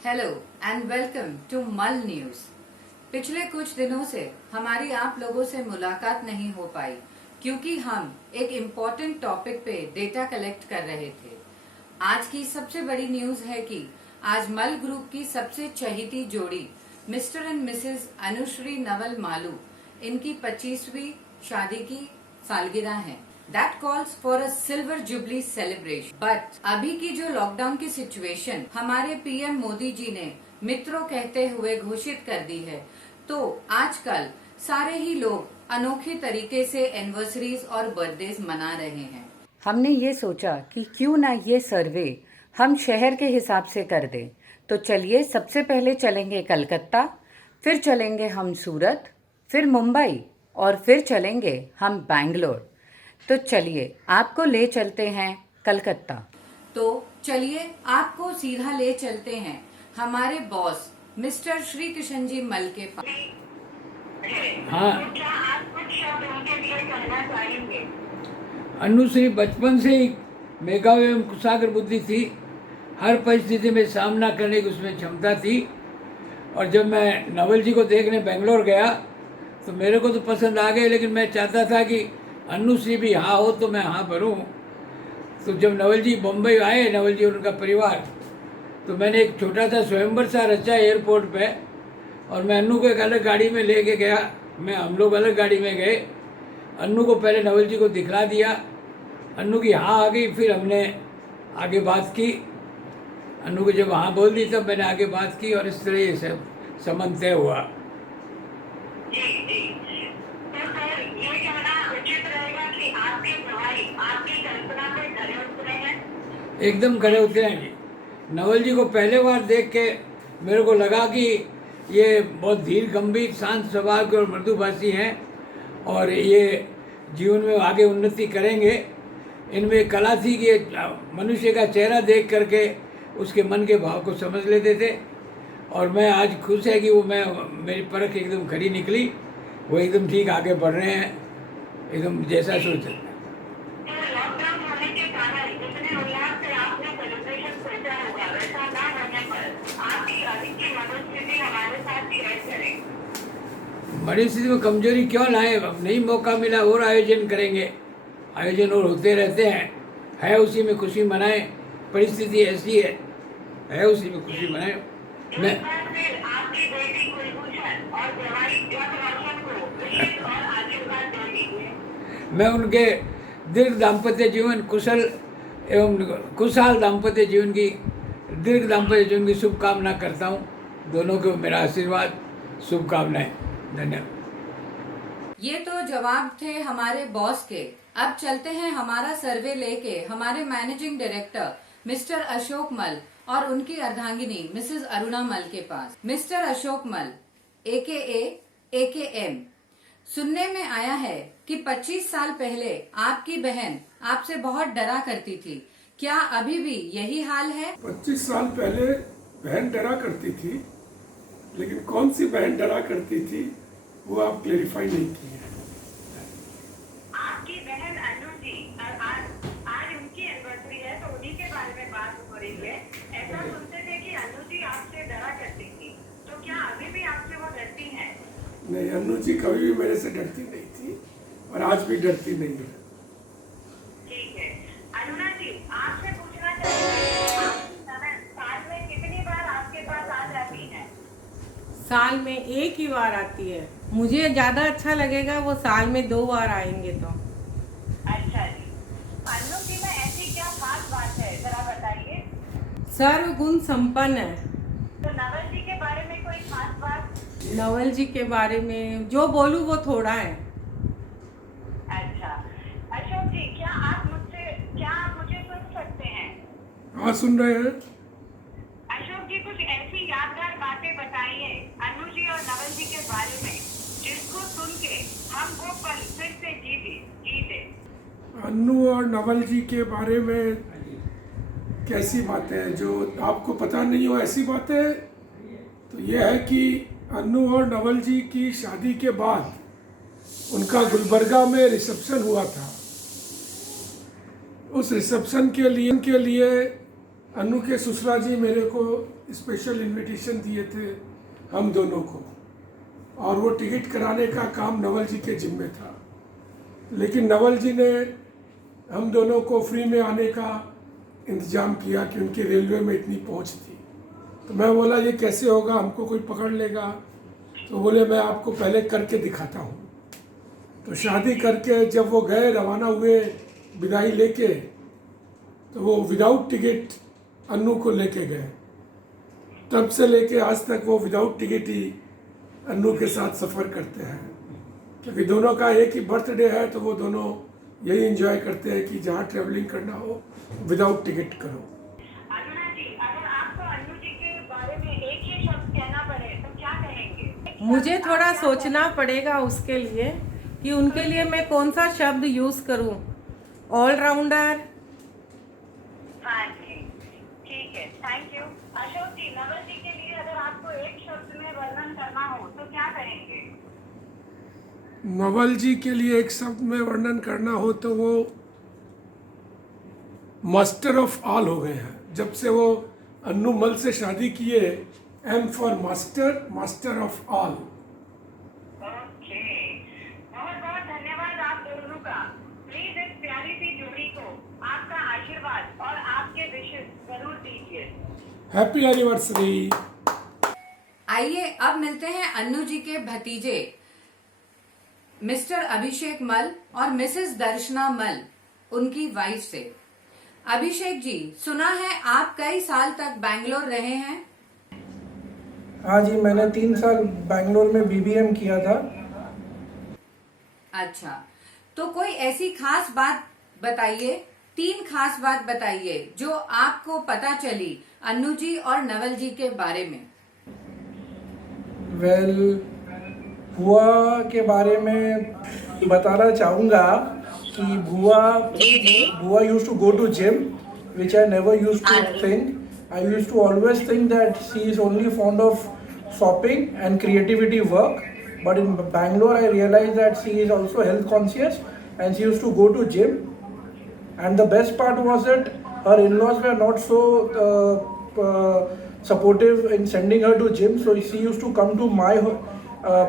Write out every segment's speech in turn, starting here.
Hello and welcome to मल news. पिछले कुछ दिनों से हमारी आप लोगों से मुलाकात नहीं हो पाई क्योंकि हम एक इम्पोर्टेंट टॉपिक पे डेटा कलेक्ट कर रहे थे। आज की सबसे बड़ी न्यूज है कि आज मल ग्रुप की सबसे चहेती जोड़ी Mr and Mrs Anushree Naval Malu, इनकी 25वीं शादी की सालगिरह है। That calls for a silver jubilee celebration. But अभी की जो लॉकडाउन की सिचुएशन हमारे पीएम मोदी जी ने मित्रों कहते हुए घोषित कर दी है, तो आजकल सारे ही लोग अनोखे तरीके से एनिवर्सरीज और बर्थडेज मना रहे हैं। हमने ये सोचा कि क्यों ना ये सर्वे हम शहर के हिसाब से कर दें। तो चलिए, सबसे पहले चलेंगे कलकत्ता, फिर चलेंगे हम सूरत, फिर मुंबई और फिर चलेंगे हम बैंगलोर। तो चलिए आपको ले चलते हैं कलकत्ता। तो चलिए आपको सीधा ले चलते हैं हमारे बॉस मिस्टर श्री किशन जी मल के पास। हाँ, तो क्या आप कुछ शब्द उनके लिए कहना चाहेंगे? अनुश्री बचपन से ही मेघाव एवं कुशाग्र बुद्धि थी। हर परिस्थिति में सामना करने की उसमें क्षमता थी। और जब मैं नवल जी को देखने बेंगलोर गया तो मेरे को तो पसंद आ गए, लेकिन मैं चाहता था कि अनुश्री भी हाँ हो तो मैं हाँ भरूँ। तो जब नवल जी बम्बई आए, नवल जी और उनका परिवार, तो मैंने एक छोटा सा स्वयंवर सा रचा एयरपोर्ट पे, और मैं अन्नू को एक अलग गाड़ी में लेके गया। हम लोग अलग गाड़ी में गए। अन्नू को पहले नवल जी को दिखला दिया। अन्नू की हाँ आ गई, फिर हमने आगे बात की। अन्नू को जब हाँ बोल दी तब मैंने आगे बात की, और इस तरह ये सब संबंध तय हुआ। जी जी। तो सर, ये कहना उचित रहेगा कि आपके भाई आपकी कल्पना पे खरे उतरे हैं? एकदम खड़े उतरे हैं जी। नवल जी को पहले बार देख के मेरे को लगा कि ये बहुत धीर गंभीर शांत स्वभाव के और मृदुभाषी हैं, और ये जीवन में आगे उन्नति करेंगे। इनमें एक कला थी कि ये मनुष्य का चेहरा देख करके उसके मन के भाव को समझ लेते थे। और मैं आज खुश है कि मेरी परख एकदम खरी निकली। वो एकदम ठीक आगे बढ़ रहे हैं, एकदम जैसा सोचा। तो लॉकडाउन होने के कारण जितने उल्लास से आपने सेलिब्रेशन सोचा होगा, वैसा ना होने पर आपकी अभी की मनोस्थिति हमारे साथ शेयर करें। बड़ी स्थिति में कमजोरी क्यों लाए? अब नहीं मौका मिला और आयोजन करेंगे। आयोजन और होते रहते हैं, है उसी में खुशी मनाएं। परिस्थिति ऐसी है उसी में खुशी मनाएं। मैं एक बार फिर आपकी बेटी कुलभूषण और जवाई जग रोशन को विशेष और आशीर्वाद दे दीजिए। मैं उनके दीर्घ दाम्पत्य जीवन, कुशल एवं खुशहाल दाम्पत्य जीवन की, दीर्घ दाम्पत्य जीवन की शुभकामना करता हूँ। दोनों को मेरा आशीर्वाद, शुभकामनाएं। धन्यवाद। ये तो जवाब थे हमारे बॉस के। अब चलते हैं हमारा सर्वे लेके हमारे मैनेजिंग डायरेक्टर मिस्टर अशोक मल और उनकी अर्धांगिनी मिसेस अरुणा मल के पास। मिस्टर अशोक मल AKA सुनने में आया है कि 25 साल पहले आपकी बहन आपसे बहुत डरा करती थी। क्या अभी भी यही हाल है? 25 साल पहले बहन डरा करती थी, लेकिन कौन सी बहन डरा करती थी वो आप क्लेरिफाई नहीं किए हैं। आपकी बहन अनु जी, और आज उनकी एनिवर्सरी है तो उन्हीं के बारे में बात हो रही है। ऐसा सुनते थे कि अनु जी आपसे डरा करती थी, तो क्या अभी भी आपसे वो डरती हैं? नहीं, अनु जी कभी भी मेरे से डरती नहीं थी और आज भी डरती नहीं है। ठीक है। अरुणा जी, आपसे पूछना चाहूंगी, आपकी ननद साल में कितनी बार आपके पास आ जाती है? साल में एक ही बार आती है। मुझे ज्यादा अच्छा लगेगा वो साल में 2 बार आएंगे तो। अच्छा जी। अनु जी में ऐसी क्या खास बात है, जरा बताइए। सर्वगुण संपन्न है। तो नवल जी के बारे में कोई खास बात? नवल जी के बारे में जो बोलूं वो थोड़ा है। अच्छा। अशोक जी, क्या आप मुझे सुन सकते हैं? हाँ, सुन रहे हैं। अशोक जी, कुछ ऐसी यादगार बातें बताइए अनु जी और नवल जी के बारे में जिसको सुन के हम वो पल फिर से जी ले। अनु और नवल जी के बारे में कैसी बातें हैं जो आपको पता नहीं हो? ऐसी बातें तो यह है कि अनु और नवल जी की शादी के बाद उनका गुलबर्गा में रिसेप्शन हुआ था। उस रिसेप्शन के लिए अन्नू के ससुरा जी मेरे को स्पेशल इनविटेशन दिए थे हम दोनों को, और वो टिकट कराने का काम नवल जी के जिम्मे था। लेकिन नवल जी ने हम दोनों को फ्री में आने का इंतज़ाम किया कि उनकी रेलवे में इतनी पहुंच थी। तो मैं बोला ये कैसे होगा, हमको कोई पकड़ लेगा? तो बोले मैं आपको पहले करके दिखाता हूँ। तो शादी करके जब वो गए, रवाना हुए विदाई लेके, तो वो विदाउट टिकट अन्नू को लेके गए। तब से लेके आज तक वो विदाउट टिकट ही अन्नू के साथ सफ़र करते हैं, क्योंकि दोनों का एक ही बर्थडे है। तो वो दोनों यही एंजॉय करते हैं कि जहाँ ट्रैवलिंग करना हो विदाउट टिकट करो। अरुणा जी, अगर आपको अन्नू जी के बारे में एक ही शब्द कहना पड़े तो क्या कहेंगे? मुझे थोड़ा सोचना पड़ेगा उसके लिए कि उनके लिए मैं कौन सा शब्द यूज़ करूं। ऑलराउंडर। हाँ जी, ठीक है, थैंक यू। अशोक जी, नवल जी के लिए अगर आपको एक शब्द में वर्णन करना हो तो क्या कहेंगे? नवल जी के लिए एक शब्द में वर्णन करना हो तो वो मास्टर ऑफ ऑल हो गए हैं। जब से वो अन्नू मल से शादी किए, M for master, master of all. Okay, बहुत बहुत धन्यवाद आप दोनों का। प्लीज इस प्यारी सी जोड़ी को आपका आशीर्वाद और आपके विशेष जरूर दीजिए। Happy anniversary. आइए अब मिलते हैं अन्नू जी के भतीजे मिस्टर अभिषेक मल और मिसेस दर्शना मल, उनकी वाइफ से। अभिषेक जी, सुना है आप कई साल तक बैंगलोर रहे हैं? हाँ जी, मैंने 3 साल बैंगलोर में BBM किया था। अच्छा, तो कोई ऐसी खास बात बताइए, 3 खास बात बताइए जो आपको पता चली अन्नू जी और नवल जी के बारे में। वेल, बुआ के बारे में बताना चाहूँगा कि बुआ use to go to gym, which I never use to think. I used to always think that she is only fond of shopping and creativity work, but in Bangalore I realized that she is also health conscious and she used to go to gym. And the best part was that her in-laws were not so supportive in sending her to gym, so she used to come to my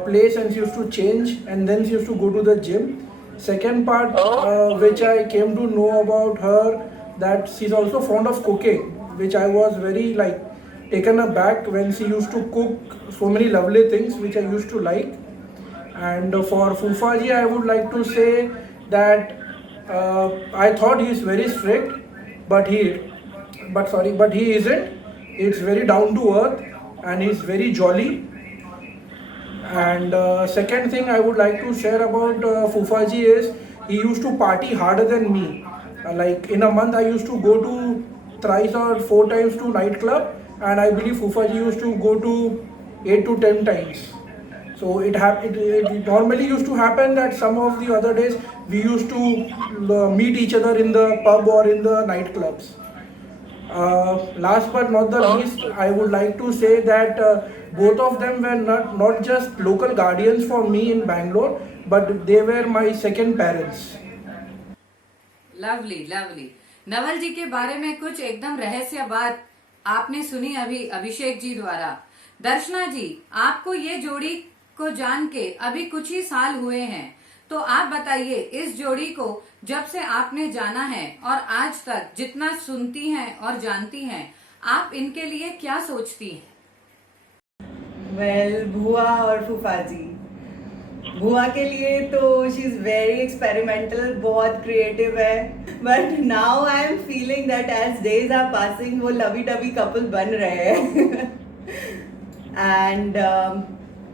place and she used to change and then she used to go to the gym. Second part which I came to know about her, that she's also fond of cooking, which I was very taken aback when she used to cook so many lovely things which I used to like. And for Fufaji, I would like to say that I thought he is very strict, but he isn't. It's very down to earth and he's very jolly. And second thing I would like to share about Fufaji is he used to party harder than me. Like in a month I used to go to 3 or 4 times to nightclub, and I believe Fufaji used to go to 8 to 10 times. So it normally used to happen that some of the other days we used to meet each other in the pub or in the nightclubs. Last but not the least, I would like to say that both of them were not just local guardians for me in Bangalore, but they were my second parents. Lovely lovely. Naval ji के बारे में कुछ एकदम रहस्य बात आपने सुनी अभी अभिषेक जी द्वारा। दर्शना जी, आपको ये जोड़ी को जान के अभी कुछ ही साल हुए हैं, तो आप बताइए इस जोड़ी को जब से आपने जाना है और आज तक जितना सुनती हैं और जानती हैं, आप इनके लिए क्या सोचती हैं? वेल, बुआ और फूफाजी। बुआ के लिए तो शी इज़ वेरी एक्सपेरिमेंटल, बहुत क्रिएटिव है, but now I am feeling that as days are passing वो लवी डवी कपल बन रहे हैं। And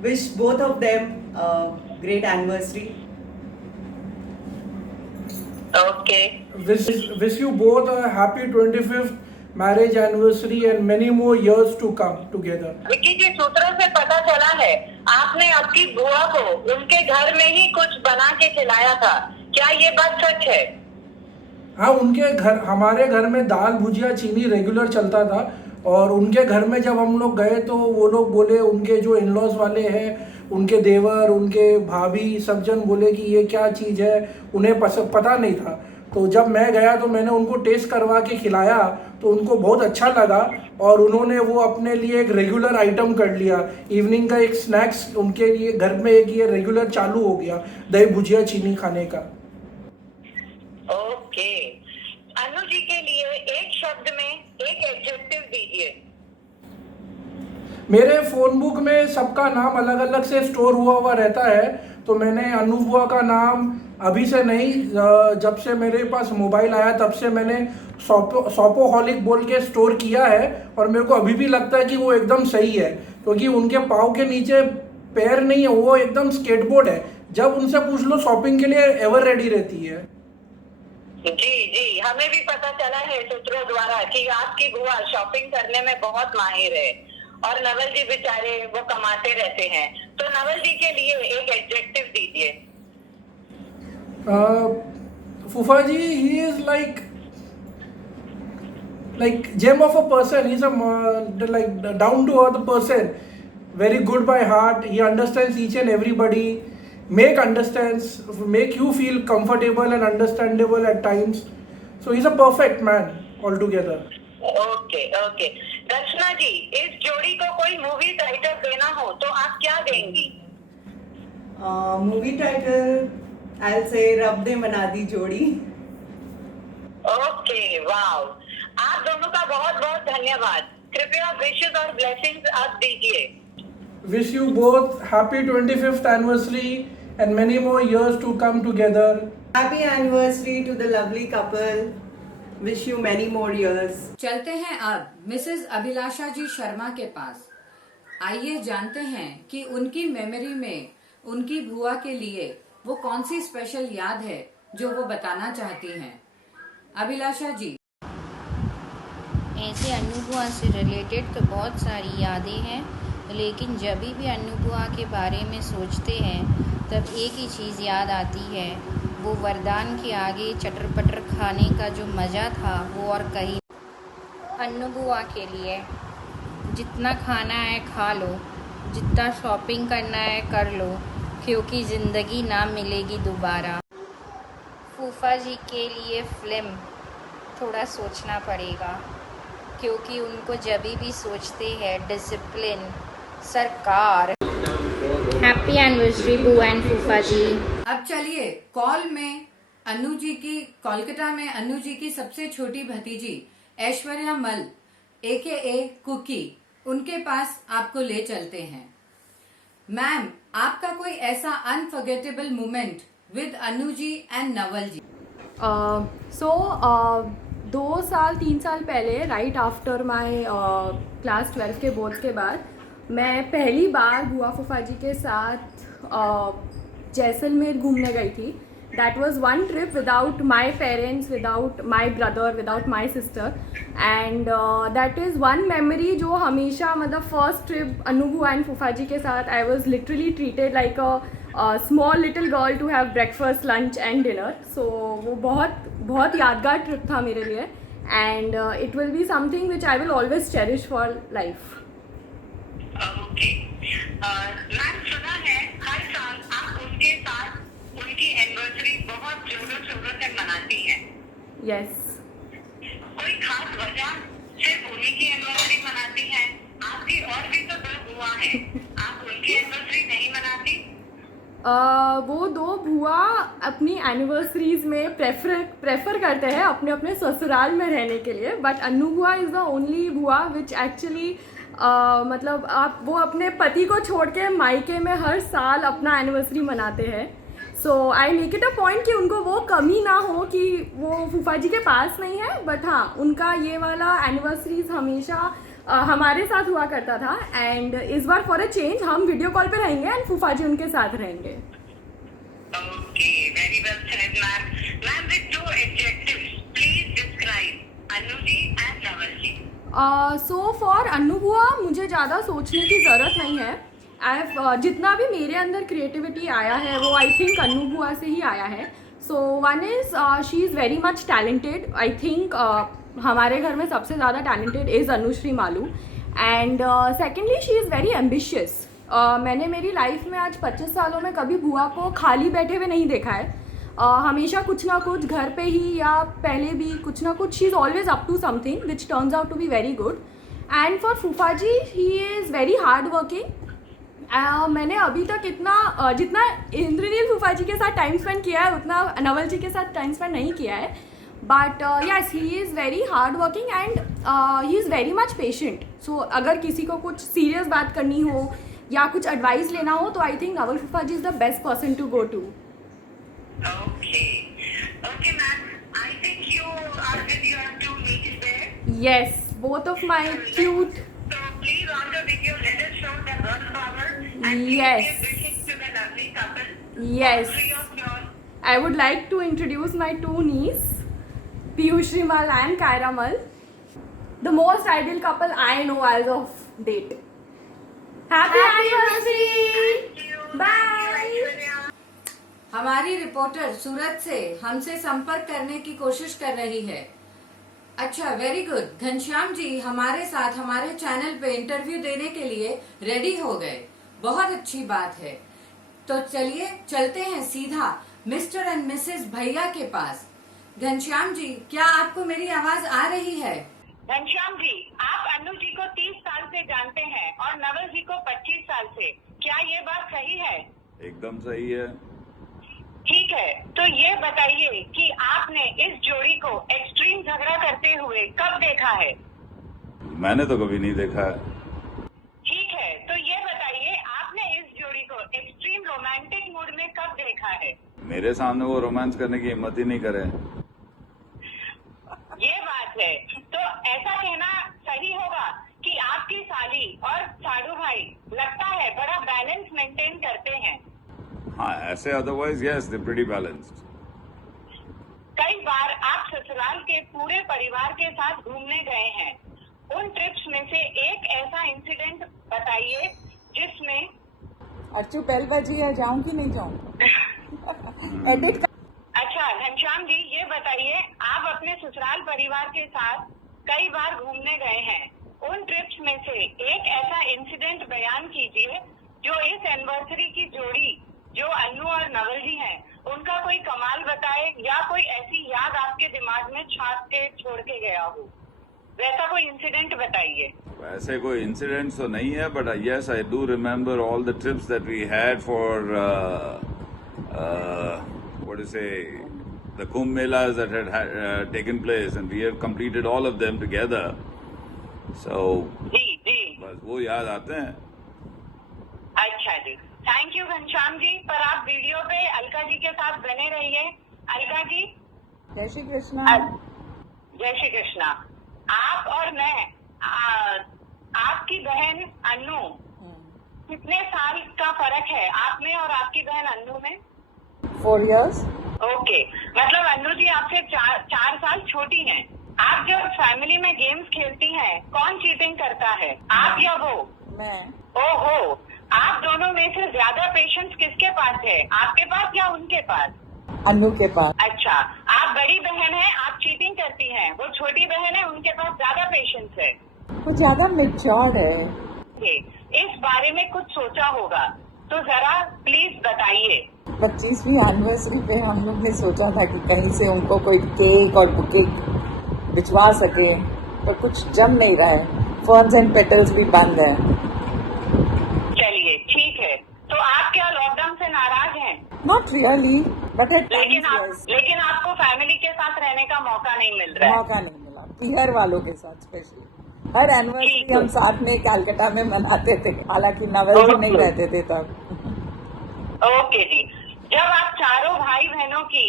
wish both of them great anniversary. Okay. Wish you both a happy 25th marriage anniversary and many more years to come together. Vicky ji, सूत्रों से पता चला है आपने आपकी बुआ को उनके घर में ही कुछ बना के खिलाया था, क्या ये बात सच है? हाँ, उनके घर, हमारे घर में दाल भुजिया चीनी रेगुलर चलता था, और उनके घर में जब हम लोग गए तो वो लोग बोले, उनके जो इन-लॉज वाले हैं, उनके देवर, उनके भाभी, सब जन बोले कि ये क्या चीज़ है, उन्हें पता नहीं था। तो जब मैं गया तो मैंने उनको टेस्ट करवा के खिलाया तो उनको बहुत अच्छा लगा और उन्होंने वो अपने लिए एक रेगुलर आइटम कर लिया। इवनिंग का एक स्नैक्स उनके लिए घर में एक ये रेगुलर चालू हो गया, दही भुजिया चीनी खाने का। ओके, अनु जी के लिए एक शब्द में एक एडजेक्टिव दीजिए। मेरे फ़ोन बुक में सबका नाम अलग अलग से स्टोर हुआ रहता है, तो मैंने अनु बुआ का नाम अभी से नहीं, जब से मेरे पास मोबाइल आया तब से मैंने सॉपोहॉलिक बोल के स्टोर किया है। और मेरे को अभी भी लगता है कि वो एकदम सही है, क्योंकि उनके पाँव के नीचे पैर नहीं है, वो एकदम स्केटबोर्ड है। जब उनसे पूछ लो शॉपिंग के लिए एवर रेडी रहती है। जी, हमें भी पता चला है सूत्रों द्वारा कि आपकी बुआ शॉपिंग करने में बहुत माहिर है और नवल जी बेचारे वो कमाते रहते हैं। तो नवल जी के लिए एक एडजेक्टिव दीजिए। फूफा जी, he is like gem of a person. He's a like down to earth person, very good by heart. He understands each and everybody, make you feel comfortable and understandable at times. So he's a perfect man altogether. Okay, Darshana ji, इस जोड़ी को कोई movie title देना हो तो आप क्या देंगी? Movie title I will say रब ने बना दी जोड़ी। ओके, वाओ, आप दोनों का बहुत बहुत धन्यवाद। कृपया विशेस और ब्लेसिंग्स आप दीजिए। Wish you both happy 25th anniversary and many more years to come together. Happy anniversary to the lovely couple. Wish you many more years. चलते हैं अब मिसेस अभिलाषा जी शर्मा के पास। आइए जानते हैं कि उनकी मेमोरी में उनकी बुआ के लिए वो कौन सी स्पेशल याद है जो वो बताना चाहती हैं। अभिलाषा जी। ऐसे अन्नू बुआ से रिलेटेड तो बहुत सारी यादें हैं, लेकिन जब भी अन्नू बुआ के बारे में सोचते हैं तब एक ही चीज़ याद आती है, वो वरदान के आगे चटर पटर खाने का जो मज़ा था वो और कहीं। अन्नू बुआ के लिए जितना खाना है खा लो, जितना शॉपिंग करना है कर लो, क्योंकि ज़िंदगी ना मिलेगी दोबारा। फूफा जी के लिए फ़िल्म थोड़ा सोचना पड़ेगा, क्योंकि उनको जब भी सोचते हैं डिसिप्लिन सरकार। हैप्पी एनिवर्सरी बुआ एंड फूफा जी। अब चलिए कॉल में अन्नू जी की, कोलकाता में अन्नू जी की सबसे छोटी भतीजी ऐश्वर्या मल AKA कुकी, उनके पास आपको ले चलते हैं। मैम, आपका कोई ऐसा unforgettable moment with Annu ji and Naval ji? 3 साल पहले, राइट आफ्टर माय क्लास 12 के बोर्ड्स के बाद, मैं पहली बार बुआ फूफा जी के साथ जैसलमेर घूमने गई थी। That was one trip without my parents, without my brother, without my sister, and that is one memory जो हमेशा, मतलब फर्स्ट ट्रिप अन्नू बुआ एंड फूफा जी के साथ I was literally treated like a small little girl to have breakfast, lunch and dinner. So वो बहुत यादगार ट्रिप था मेरे लिए, and it will be something which I will always cherish for life. Okay, ma'am, सुना है हर साल आप उनके साथ उनकी एनिवर्सरी बहुत जोरों शोरों से मनाती हैं। यस। कोई खास वजह सिर्फ उन्हीं की एनिवर्सरी मनाती हैं? आपकी और भी तो 2 बुआ हैं, आप उनकी एनिवर्सरी नहीं मनाती? वो 2 बुआ अपनी एनिवर्सरीज में प्रेफर करते हैं अपने अपने ससुराल में रहने के लिए, बट अन्नू बुआ इज़ द ओनली बुआ विच एक्चुअली मतलब आप वो अपने पति को छोड़ के मायके में हर साल अपना एनिवर्सरी मनाते हैं। So I make it a point कि उनको वो कमी ना हो कि वो फूफा जी के पास नहीं है, बट हाँ, उनका ये वाला एनिवर्सरीज हमेशा हमारे साथ हुआ करता था। एंड इस बार फॉर अ चेंज हम वीडियो कॉल पे रहेंगे एंड फूफा जी उनके साथ रहेंगे। Okay, very well said ma'am. Ma'am, with 2 adjectives please describe Annu ji and Naval ji. So for Annu बुआ मुझे ज़्यादा सोचने की ज़रूरत नहीं है। जितना भी मेरे अंदर क्रिएटिविटी आया है वो आई थिंक अन्नू बुआ से ही आया है। So one is she is very much talented. I think हमारे घर में सबसे ज़्यादा talented is Anushree Malu. And secondly she is very ambitious. मैंने मेरी लाइफ में आज 25 सालों में कभी बुआ को खाली बैठे हुए नहीं देखा है। हमेशा कुछ ना कुछ घर पे ही या पहले भी कुछ ना कुछ she is always up to something which turns out to be very good. And for फूफा जी he is very hard working. मैंने अभी तक जितना इंद्रनील फूफा जी के साथ टाइम स्पेंड किया है उतना नवल जी के साथ टाइम स्पेंड नहीं किया है. But yes he is very hard working and he is very much patient. So अगर किसी को कुछ सीरियस बात करनी हो या कुछ एडवाइस लेना हो तो आई थिंक नवल फूफा जी is the best person to go to. Okay, ma'am. I think you are with your two niece there. Yes, both of my cute. So please on the video let us show the girl power and Yes. please give wishes to the lovely couple. Yes. All three of you. I would like to introduce my two nieces, Piyushri Mal and Kaira Mal. The most ideal couple I know as of date. Happy anniversary! Bye! हमारी reporter सूरत से हमसे संपर्क करने की कोशिश कर रही है. अच्छा, वेरी गुड. घनश्याम जी हमारे साथ हमारे चैनल पे इंटरव्यू देने के लिए रेडी हो गए. बहुत अच्छी बात है. तो चलिए चलते हैं सीधा मिस्टर एंड मिसेस भैया के पास. घनश्याम जी, क्या आपको मेरी आवाज आ रही है? घनश्याम जी, आप अनु जी को 30 साल से जानते हैं और नवल जी को 25 साल से. क्या ये बात सही है? एकदम सही है. ठीक है, तो ये बताइए कि आपने इस जोड़ी को एक्सट्रीम झगड़ा करते हुए कब देखा है? मैंने तो कभी नहीं देखा है. ठीक है, तो ये बताइए आपने इस जोड़ी को एक्सट्रीम रोमांटिक मूड में कब देखा है? मेरे सामने वो रोमांस करने की हिम्मत ही नहीं करे. ये बात है, तो ऐसा कहना सही होगा कि आपकी साली और साडू भाई लगता है बड़ा बैलेंस मेंटेन करते हैं. हाँ, ऐसे otherwise yes they pretty balanced. कई बार आप ससुराल के पूरे परिवार के साथ घूमने गए हैं. उन ट्रिप्स में से एक ऐसा इंसिडेंट बताइए जिसमें अर्चू बेल बजी है, जाऊं कि नहीं जाऊं? एडिट. अच्छा घनश्याम जी, ये बताइए आप अपने ससुराल परिवार के साथ कई बार घूमने गए हैं. उन ट्रिप्स में से एक ऐसा इंसिडेंट बयान कीजिए जो इस एनिवर्सरी की जोड़ी जो अन्नू और नवल जी हैं उनका कोई कमाल बताए या कोई ऐसी याद आपके दिमाग में छाप के छोड़ के गया हो. वैसा कोई इंसिडेंट बताइए. वैसे कोई इंसिडेंट्स तो नहीं है, but yes I do remember all the trips that we had for what to say, the Kumbh Melas that had taken place, and we have completed all of them together. So जी बस वो याद आते हैं. अच्छा जी, thank you Ghanshyam ji. पर आप video पे अलका जी के साथ बने रहिए. अलका जी, जय श्री कृष्णा. जय श्री कृष्णा. आप और मैं आपकी बहन अन्नू, कितने साल का फर्क है आप में और आपकी बहन अन्नू में? 4 years. ओके, मतलब अन्नू जी आपसे 4 साल छोटी हैं. आप जब फैमिली में गेम्स खेलती हैं कौन चीटिंग करता है, आप या वो? मैं. ओहो, आप दोनों में से ज्यादा पेशेंस किसके पास है, आपके पास या उनके पास? अन्नू के पास. अच्छा, आप बड़ी बहन हैं, आप चीटिंग करती हैं. वो छोटी बहन है, उनके पास ज्यादा पेशेंस है. वो ज्यादा मेच्योर्ड है. इस बारे में कुछ सोचा होगा तो जरा प्लीज बताइए. 25वीं एनिवर्सरी पे हम लोग ने सोचा था कि कहीं से उनको कोई केक और बुके भिजवा सके, तो कुछ जम नहीं रहा है. फर्न्स एंड पेटल्स भी बंद है. चलिए ठीक है, तो आप क्या लॉकडाउन से नाराज हैं? नॉट रियली, बट लेकिन आपको फैमिली के साथ रहने का मौका नहीं मिल रहा है. मौका नहीं मिला. बिहार वालों के साथ स्पेशली. हर एनिवर्सरी हम साथ में कलकत्ता में मनाते थे, हालांकि नवल जी नहीं रहते थे तब. ओके जी, जब आप चारों भाई बहनों की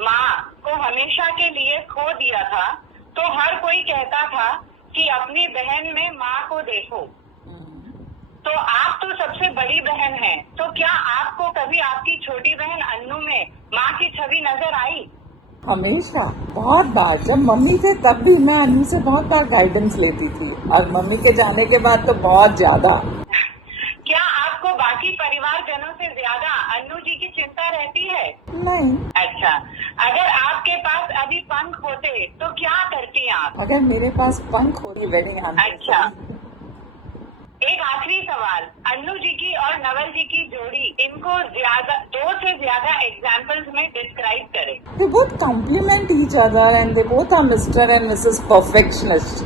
माँ को हमेशा के लिए खो दिया था तो हर कोई कहता था कि अपनी बहन में माँ को देखो. तो आप तो सबसे बड़ी बहन हैं, तो क्या आपको कभी आपकी छोटी बहन अन्नू में माँ की छवि नजर आई? हमेशा, बहुत बार. जब मम्मी थे तब भी मैं अन्नू से बहुत बार गाइडेंस लेती थी, और मम्मी के जाने के बाद तो बहुत ज्यादा. क्या आपको बाकी परिवार जनों से ज्यादा अन्नू जी की चिंता रहती है? नहीं. अच्छा, अगर आपके पास अभी पंख होते तो क्या करती आप? अगर मेरे पास पंख होती वेडिंग. अच्छा, एक आखिरी सवाल. अन्नू जी की और नवल जी की जोड़ी, इनको ज्यादा 2 से ज्यादा एग्जाम्पल्स में डिस्क्राइब करें। They both complement each other and they both are Mr. and Mrs. Perfectionist.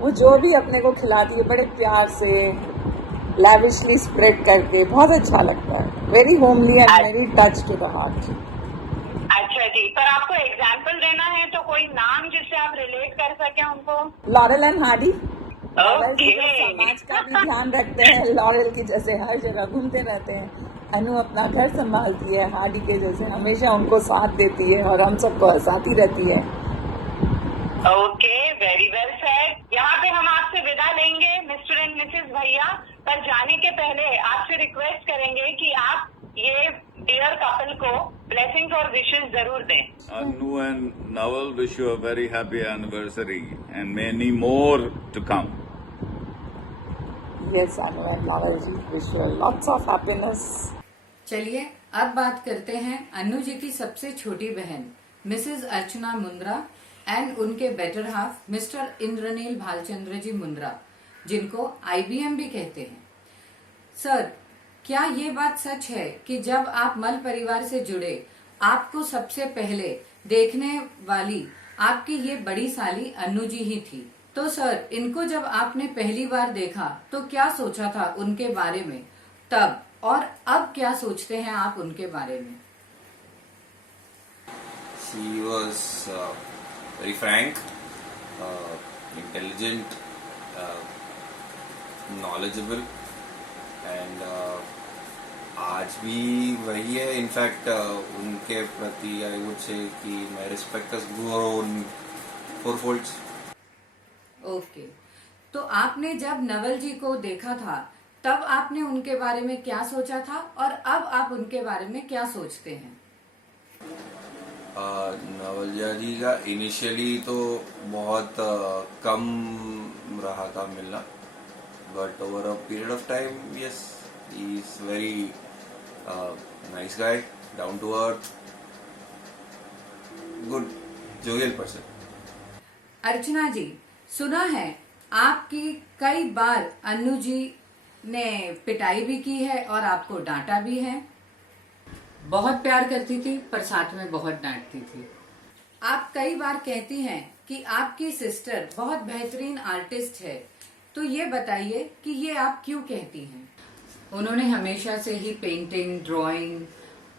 वो जो भी अपने को खिलाती है बड़े प्यार से, lavishly spread करके, बहुत अच्छा लगता है. Very homely and very touch to the heart. अच्छा जी, पर आपको एग्जाम्पल देना है तो कोई नाम जिससे आप रिलेट कर सके उनको? Laurel and Hardy. ओके। समाज का भी ध्यान रखते हैं, लॉरेल की जैसे हर जगह घूमते रहते हैं. अनु अपना घर संभालती है, हार्डी के जैसे हमेशा उनको साथ देती है और हम सबको हंसाती रहती है. Okay, very well said. यहाँ पे हम आपसे विदा लेंगे मिस्टर एंड मिसेस भैया, पर जाने के पहले आपसे रिक्वेस्ट करेंगे कि आप ये डियर कपल को ब्लेसिंग्स और विशेस जरूर दें। Anu and Naval wish you a very happy anniversary and many more to come. Yes, Anu and Naval ji, wish you lots of happiness. चलिए अब बात करते हैं अनु जी की सबसे छोटी बहन मिसेस अर्चना मुंद्रा एंड उनके better half Mr Indraneel Bhalchandra ji Mundra, जिनको IBM भी कहते हैं. सर, क्या ये बात सच है कि जब आप मल परिवार से जुड़े आपको सबसे पहले देखने वाली आपकी ये बड़ी साली अनु जी ही थी? तो सर, इनको जब आपने पहली बार देखा तो क्या सोचा था उनके बारे में तब, और अब क्या सोचते हैं आप उनके बारे में? She was very frank, intelligent, knowledgeable, and आज भी वही है. इनफैक्ट उनके प्रति आई वुड से कि my respect has grown fourfold. Okay, तो आपने जब नवल जी को देखा था तब आपने उनके बारे में क्या सोचा था और अब आप उनके बारे में क्या सोचते हैं? नवल जी का इनिशियली तो बहुत कम रहा था मिलना, but over a period of time yes, he is very nice guy, down to earth, good jovial person. Archana ji, सुना है आपकी कई बार अनु जी ने पिटाई भी की है और आपको डांटा भी है. बहुत प्यार करती थी पर साथ में बहुत डांटती थी. आप कई बार कहती हैं कि आपकी सिस्टर बहुत बेहतरीन आर्टिस्ट है, तो ये बताइए कि ये आप क्यों कहती हैं? उन्होंने हमेशा से ही पेंटिंग, ड्राइंग,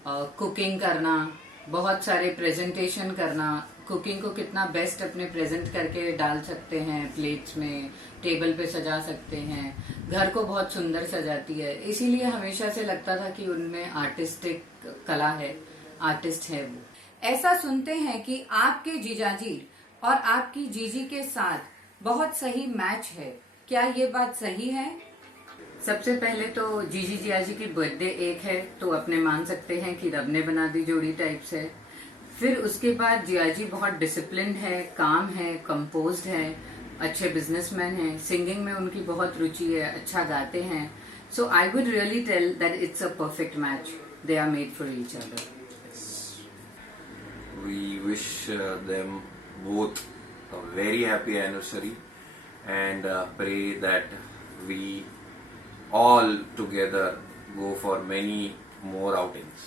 कुकिंग करना, बहुत सारे प्रेजेंटेशन करना, कुकिंग को कितना बेस्ट अपने प्रेजेंट करके डाल सकते हैं, प्लेट्स में, टेबल पे सजा सकते हैं, घर को बहुत सुंदर सजाती है. इसीलिए हमेशा से लगता था कि उनमें आर्टिस्टिक कला है, आर्टिस्ट है वो. ऐसा सुनते हैं कि आपके जीजाजी और आपकी जीजी के साथ बहुत सही मैच है, क्या ये बात सही है? सबसे पहले तो जीजी जियाजी की बर्थडे एक है, तो अपने मान सकते हैं कि रब ने बना दी जोड़ी टाइप्स है. फिर उसके बाद जियाजी बहुत डिसिप्लिन्ड है, काम है, कंपोज्ड है, अच्छे बिजनेसमैन हैं, सिंगिंग में उनकी बहुत रुचि है, अच्छा गाते हैं. So I would really tell that it's a perfect match. They are made for each other. We wish them both a very happy anniversary and pray that we all together go for many more outings.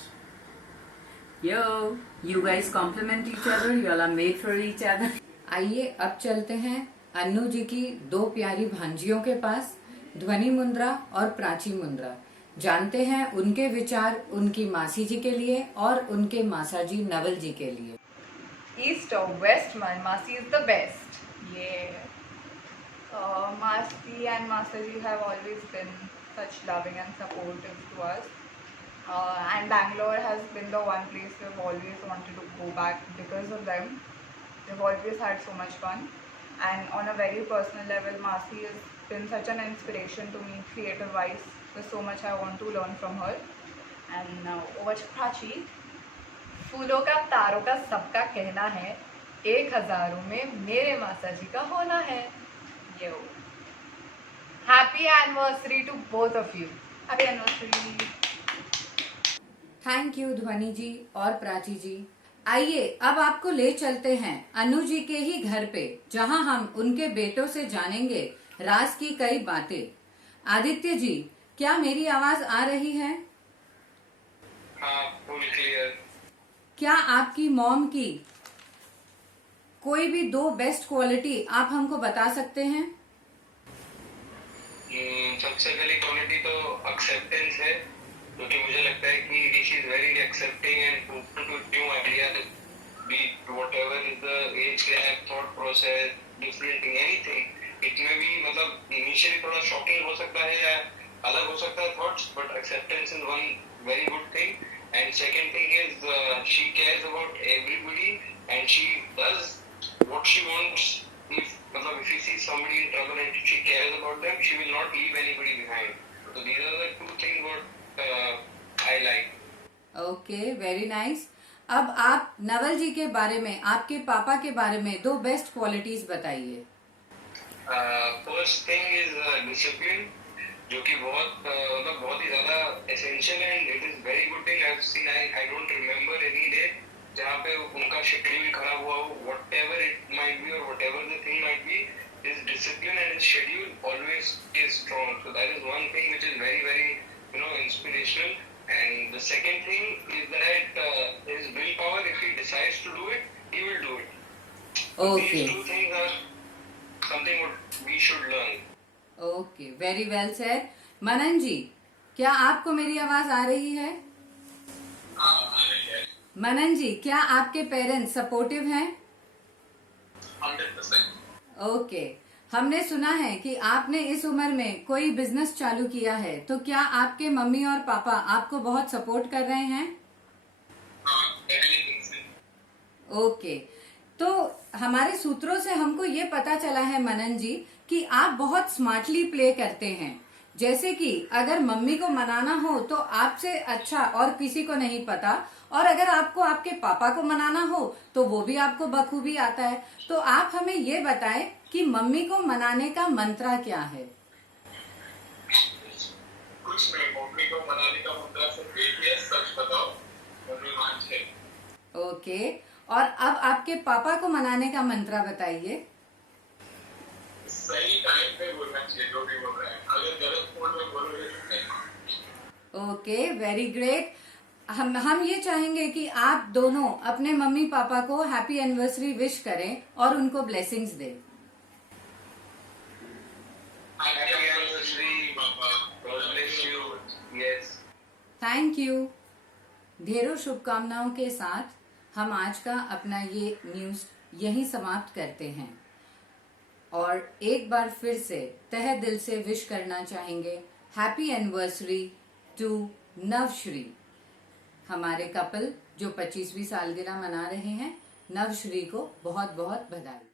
Yo, you guys compliment each other. You all are made for each other. आइए अब चलते हैं अनु जी की दो प्यारी भांजियों के पास, ध्वनि मुंद्रा और प्राची मुंद्रा. जानते हैं उनके विचार उनकी मासी जी के लिए और उनके मासा जी नवल जी के लिए. East or West, my Masi is the best. Yeah. Masi and Masaji have always been such loving and supportive to us. And Bangalore has been the one place we've always wanted to go back because of them. We've always had so much fun. And on a very personal level, Masi has been such an inspiration to me creative-wise. There's so much I want to learn from her. And now over to Prachi. फूलों का तारों का सबका कहना है, 1000 में मेरे मासा जी का होना है. Yo, happy anniversary to both of you. Happy anniversary. Thank you Dhwani ji और प्राची जी. आइए अब आपको ले चलते हैं अनु जी के ही घर पे, जहां हम उनके बेटों से जानेंगे राज की कई बातें. आदित्य जी, क्या मेरी आवाज आ रही है? क्या आपकी मॉम की कोई भी 2 बेस्ट क्वालिटी आप हमको बता सकते हैं? सबसे पहली क्वालिटी तो एक्सेप्टेंस है, क्योंकि मुझे लगता है कि she is very accepting and open to new ideas, be whatever is the age gap, thought process, different anything. It में भी मतलब इनिशियली थोड़ा शॉकिंग हो सकता है या अलग हो सकता है thoughts, but acceptance is one very good thing. And second thing is she cares about everybody and she does what she wants. If she sees somebody in trouble and she cares about them, she will not leave anybody behind. So these are the 2 things what I like. Okay, very nice. अब आप नवल जी के बारे में, आपके पापा के बारे में 2 बेस्ट क्वालिटीज बताइए। फर्स्ट थिंग इज डिसिप्लिन, जो कि बहुत ही ज्यादा एसेंशियल है, and it is very good thing. I have seen, I don't remember any day जहाँ पे उनका शेड्यूल खराब हुआ हो, whatever it might be or whatever the thing might be, his discipline and his schedule always is strong. So that is one thing which is very, very, inspirational. And the second thing is that his willpower, if he decides to do it, he will do it. So Okay. These 2 things are something what we should learn. Okay, very well said. Manan ji, क्या आपको मेरी आवाज आ रही है? मनन जी, क्या आपके parents supportive हैं? 100%. Okay, हमने सुना है कि आपने इस उम्र में कोई बिजनेस चालू किया है, तो क्या आपके मम्मी और पापा आपको बहुत सपोर्ट कर रहे हैं? ओके, तो हमारे सूत्रों से हमको ये पता चला है मनन जी कि आप बहुत स्मार्टली प्ले करते हैं। जैसे कि अगर मम्मी को मनाना हो तो आपसे अच्छा और किसी को नहीं पता, और अगर आपको आपके पापा को मनाना हो तो वो भी आपको बखूबी आता है। तो आप हमें ये बताएं कि मम्मी को मनाने का मंत्र क्या है? कुछ नहीं, मम्मी को मनाने का मंत्र सिर्फ एक ही है, सच बताओ, मम्मी मान जाए। ओके, और अब आपके पापा को मनाने का मंत्र बताइए। सही टाइम पे बोलना चाहिए जो भी बोल रहे हैं, अगर गलत मोड में बोलोगे तो नहीं। Okay, very great. हम ये चाहेंगे कि आप दोनों अपने मम्मी पापा को हैप्पी एनिवर्सरी विश करें और उनको ब्लेसिंग्स दें। हैप्पी एनिवर्सरी पापा, God bless you. Yes, thank you. ढेरों शुभकामनाओं के साथ हम आज का अपना ये न्यूज यहीं समाप्त करते हैं, और एक बार फिर से तहे दिल से विश करना चाहेंगे हैप्पी एनिवर्सरी टू नवश्री, हमारे कपल जो 25वीं सालगिरह मना रहे हैं। नवश्री को बहुत बहुत बधाई।